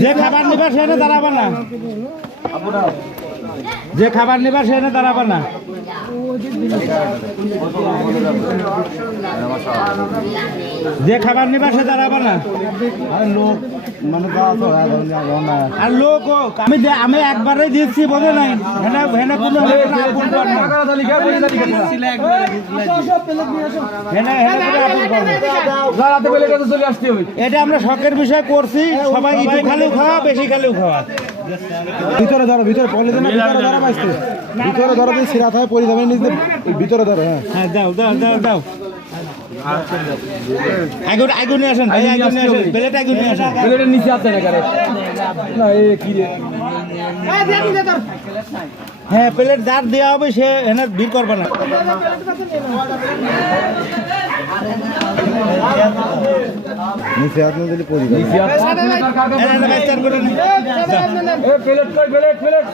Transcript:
যে খাবার নিবা সেটা দাঁড়াবে না, যে খাবার নিবা সেটা দাঁড়াবে না। যে খাবার নিবা সে দাঁড়াবে না। লোক মানে আর লোক আমি একবারই দিচ্ছি বোঝে নাই, এটা আমরা শখের বিষয় করছি, সবাই একটু খালেও খাওয়া, বেশি খালেও খাওয়া। ভিতরে ধরো, ভিতরে পড়লে না, ভিতরে ধরো বাইতে, ভিতরে ধরো দিয়ে সিরা থাকে পরি যাবে নিজে, ভিতরে ধরো। হ্যাঁ হ্যাঁ দাও দাও দাও দাও, আগুন নিয়ে আসেন ভাই, আগুন নিয়ে আসেন, প্লেট আগুন নিয়ে আসেন। প্লেটের নিচে আছে না কারে না, এ কি রে? হ্যাঁ প্লেট যার দেওয়া হবে সে এনে ভিড় করবে না। নিচে আপনি দিলে পরি প্লেট